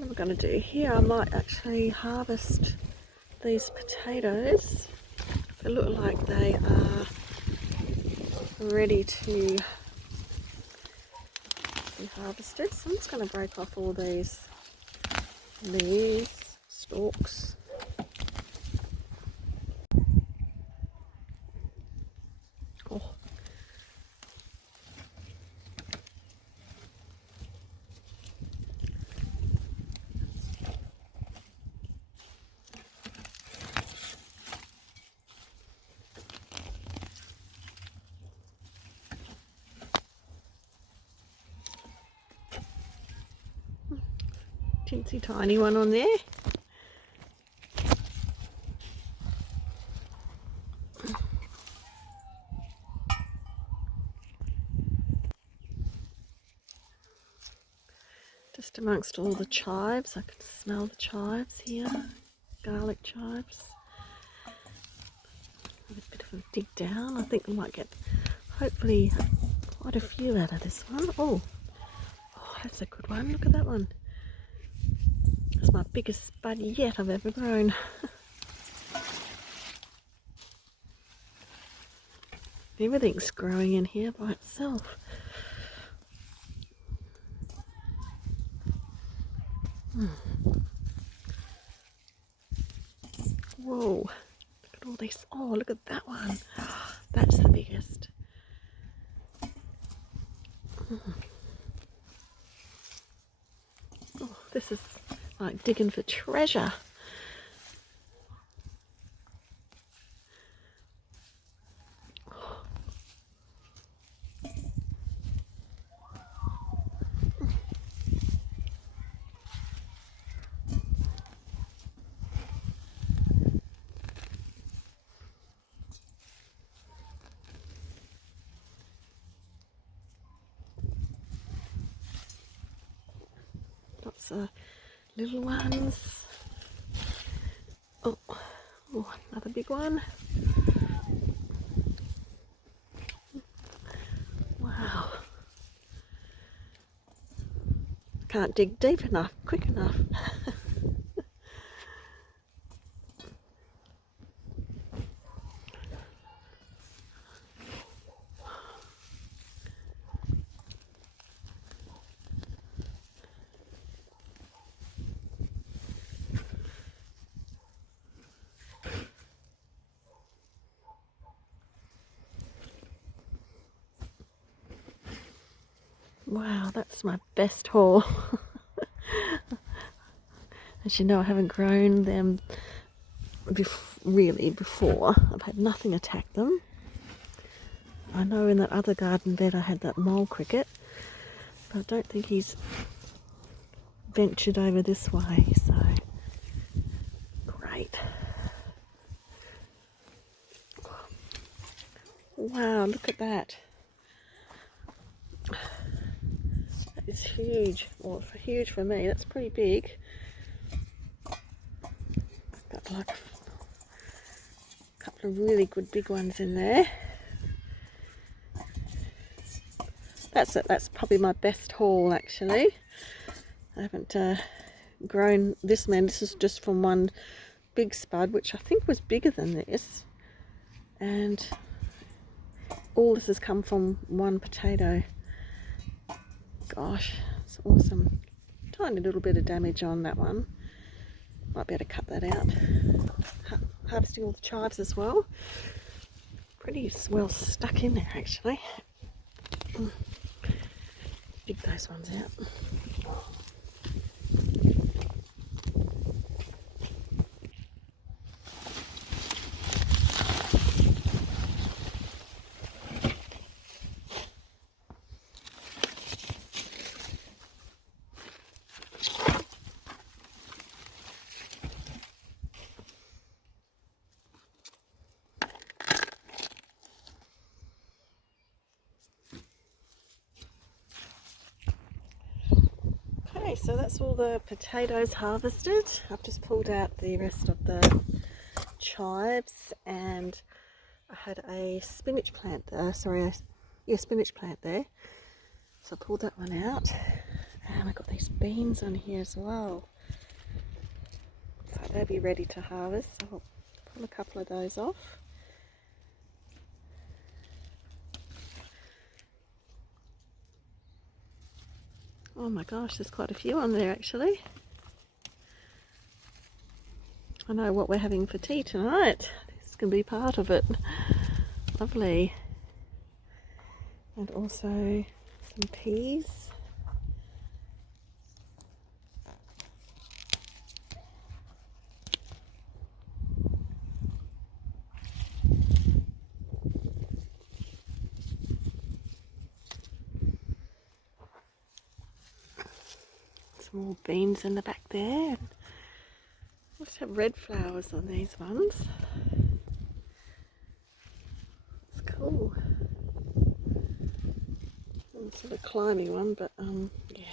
What am I going to do here? I might actually harvest these potatoes. They look like they are ready to be harvested. So I'm just going to break off all these stalks. Oh. Teensy tiny one on there. Just amongst all the chives, I can smell the chives here, garlic chives. A bit of a dig down. I think we might get hopefully quite a few out of this one. Oh, that's a good one. Look at that one. It's my biggest spud yet I've ever grown. Everything's growing in here by itself. Whoa, look at all these. Oh, look at that one. That's the biggest. Oh, this is like digging for treasure. Lots of little ones. Oh, another big one. Wow. Can't dig deep enough, quick enough. Wow, that's my best haul. As you know, I haven't grown them really before. I've had nothing attack them. I know in that other garden bed I had that mole cricket, but I don't think he's ventured over this way, so great. Wow, look at that. That is huge. Well, huge for me. That's pretty big. Got like a couple of really good big ones in there. That's it. That's probably my best haul actually. I haven't grown this many. This is just from one big spud, which I think was bigger than this. And all this has come from one potato. Gosh, it's awesome. Tiny little bit of damage on that one. Might be able to cut that out. Harvesting all the chives as well. Pretty well stuck in there actually. Dig those ones out. So that's all the potatoes harvested. I've just pulled out the rest of the chives, and I had a spinach plant, spinach plant there. So I pulled that one out, And I've got these beans on here as well. So they'll be ready to harvest. So I'll pull a couple of those off. Oh my gosh, there's quite a few on there actually. I know what we're having for tea tonight. This can be part of it. Lovely. And also some peas. Some more beans in the back there. Let's have red flowers on these ones. It's cool. It's sort of climbing one, but yeah,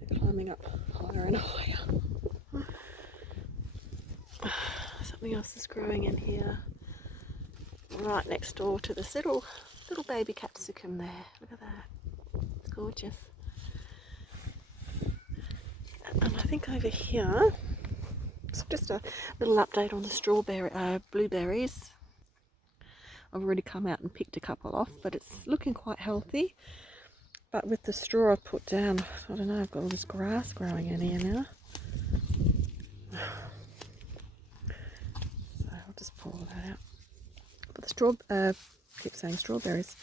they're climbing up higher and higher. Something else is growing in here, right next door to this little baby capsicum there. Look at that. It's gorgeous. And I think over here, it's just a little update on the blueberries. I've already come out and picked a couple off, but it's looking quite healthy. But with the straw I've put down, I don't know, I've got all this grass growing in here now. So I'll just pull that out. But the keep saying strawberries.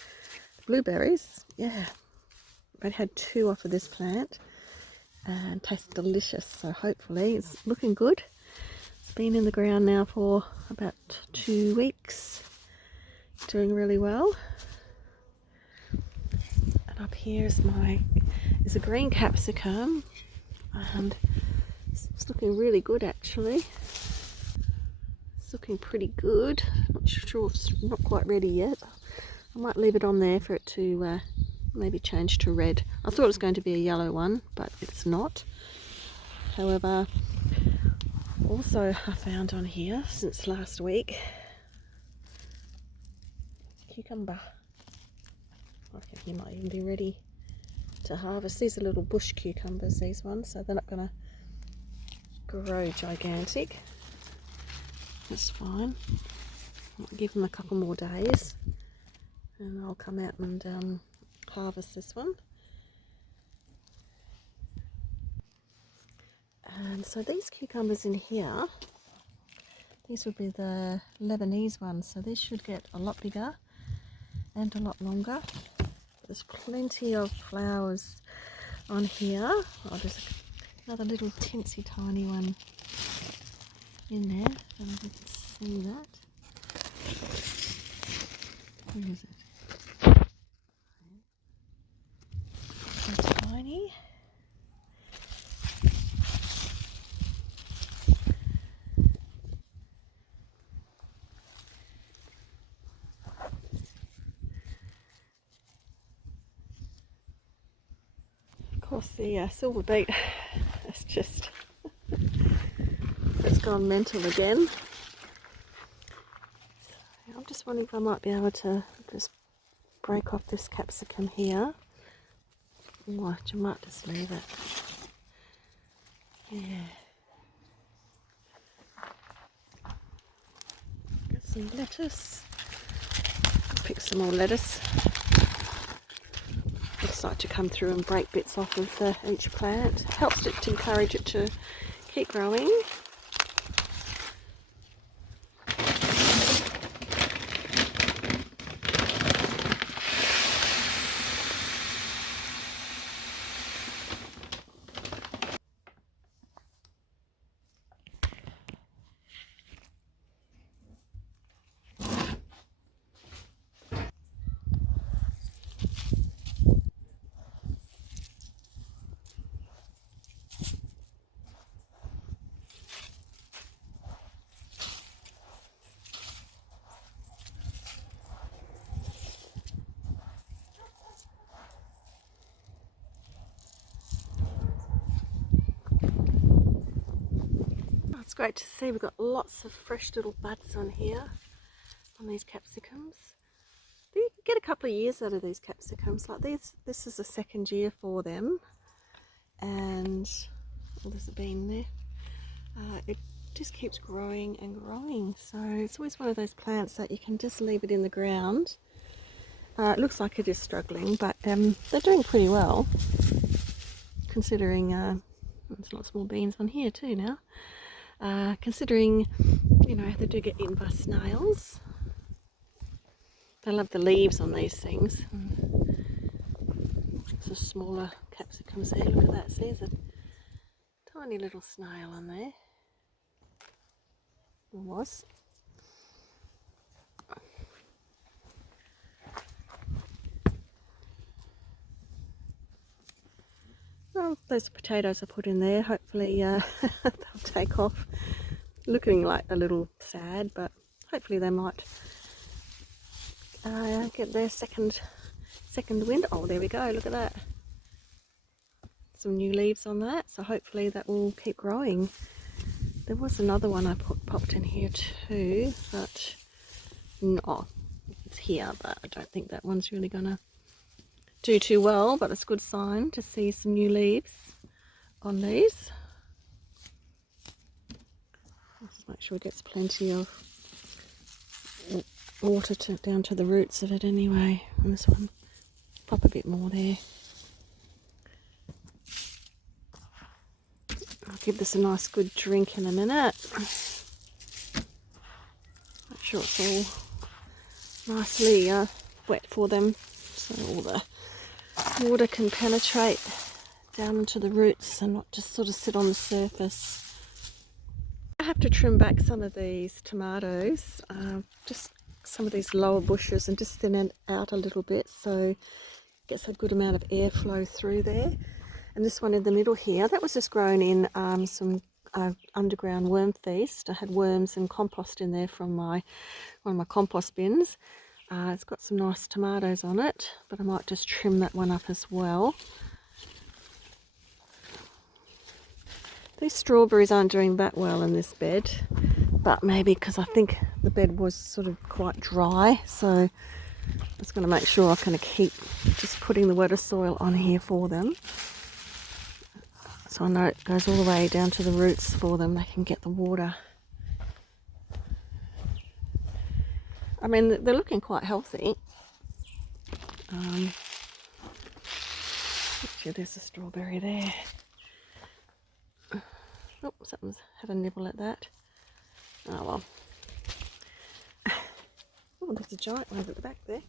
The blueberries, yeah. I had 2 off of this plant and tastes delicious. So hopefully it's looking good. It's been in the ground now for about 2 weeks. Doing really well. And up here is a green capsicum, and it's looking really good actually. It's looking pretty good. Not sure if it's not quite ready yet. I might leave it on there for it to maybe change to red. I thought it was going to be a yellow one, but it's not. However, also I found on here since last week, cucumber. I reckon you might even be ready to harvest. These are little bush cucumbers, these ones, so they're not going to grow gigantic. That's fine. I'll give them a couple more days and I'll come out and harvest this one. And so these cucumbers in here, these would be the Lebanese ones, so these should get a lot bigger and a lot longer. There's plenty of flowers on here. Oh, there's another little teensy tiny one in there. I don't know if you can see that. Where is it? So tiny. Of course, the silver beet, it's gone mental again. So I'm just wondering if I might be able to just break off this capsicum here. Oh, I might just leave it. Yeah. Got some lettuce. Pick some more lettuce. I just like to come through and break bits off of each plant. Helps it to encourage it to keep growing. It's great to see we've got lots of fresh little buds on here on these capsicums. You get a couple of years out of these capsicums like these. This is the second year for them. beans. Oh, there's a bean there. It just keeps growing and growing, so it's always one of those plants that you can just leave it in the ground. It looks like it is struggling, but they're doing pretty well, considering there's lots more beans on here too now. Considering, you know, they do get eaten by snails. They love the leaves on these things. There's a smaller capsicums there. Look at that. See, there's a tiny little snail on there. There was. Well, those potatoes I put in there, hopefully they'll take off. Looking like a little sad, but hopefully they might get their second wind. Oh, there we go, look at that. Some new leaves on that, so hopefully that will keep growing. There was another one I popped in here too, but no, it's here, but I don't think that one's really gonna do too well, but it's a good sign to see some new leaves on these. I'll just make sure it gets plenty of water down to the roots of it anyway. On this one, pop a bit more there. I'll give this a nice good drink in a minute. Make sure it's all nicely wet for them, so all the water can penetrate down into the roots and not just sort of sit on the surface. I have to trim back some of these tomatoes, just some of these lower bushes, and just thin it out a little bit so it gets a good amount of airflow through there. And this one in the middle here, that was just grown in some underground worm feast. I had worms and compost in there from one of my compost bins. It's got some nice tomatoes on it, but I might just trim that one up as well. These strawberries aren't doing that well in this bed, but maybe because I think the bed was sort of quite dry, so I'm just going to make sure I can keep just putting the wettasoil on here for them. So I know it goes all the way down to the roots for them, they can get the water. I mean, they're looking quite healthy. Actually, there's a strawberry there. Oh, something's had a nibble at that. Oh well. Oh, there's a giant one at the back there.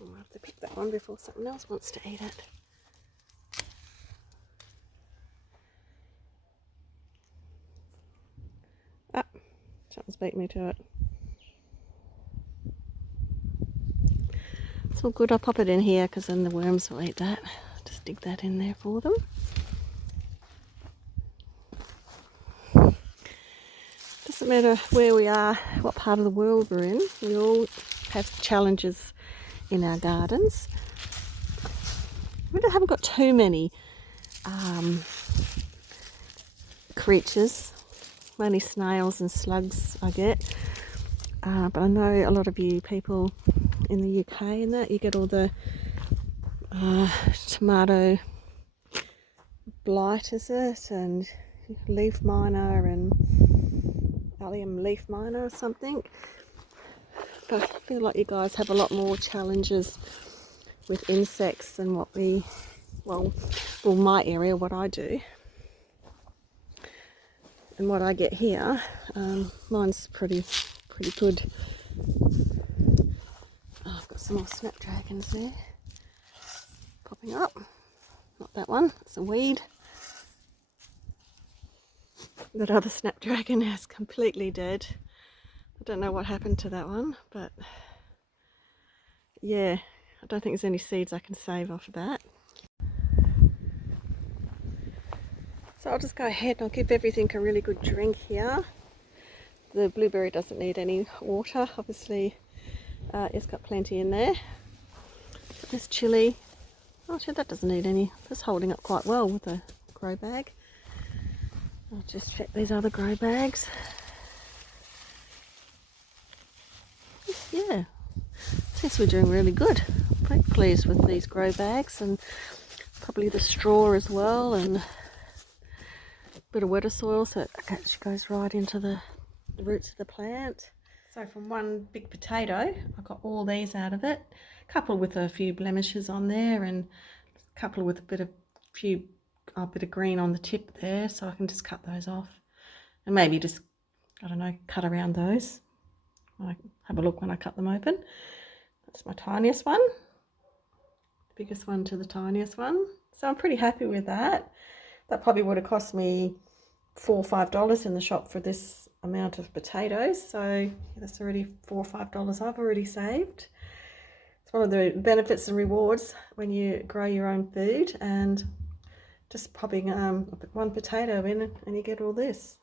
I'll have to pick that one before something else wants to eat it. Ah, something's beat me to it. It's all good, I'll pop it in here because then the worms will eat that. Just dig that in there for them. Doesn't matter where we are, what part of the world we're in, we all have challenges in our gardens. We haven't got too many creatures, mainly snails and slugs I get, but I know a lot of you people in the UK and that, you get all the tomato blight, is it, and leaf miner and allium leaf miner or something. But I feel like you guys have a lot more challenges with insects than what we, well my area, what I do and what I get here. Mine's pretty good. Oh, I've got some more snapdragons there popping up. Not that one, it's a weed. That other snapdragon is completely dead. I don't know what happened to that one, but yeah, I don't think there's any seeds I can save off of that. So I'll just go ahead and I'll give everything a really good drink here. The blueberry doesn't need any water, obviously it's got plenty in there. But this chilli, actually that doesn't need any, it's holding up quite well with the grow bag. I'll just check these other grow bags. Yeah, seems we're doing really good. Quite pleased with these grow bags, and probably the straw as well, and a bit of wettasoil so it actually goes right into the roots of the plant. So from one big potato, I got all these out of it, a couple with a few blemishes on there, and a couple with a bit of green on the tip there, so I can just cut those off, and maybe just, I don't know, cut around those. I have a look when I cut them open. That's my tiniest one, biggest one to the tiniest one. So I'm pretty happy with that. That probably would have cost me $4 or $5 in the shop for this amount of potatoes, so that's already $4 or $5 I've already saved. It's one of the benefits and rewards when you grow your own food, and just popping one potato in and you get all this.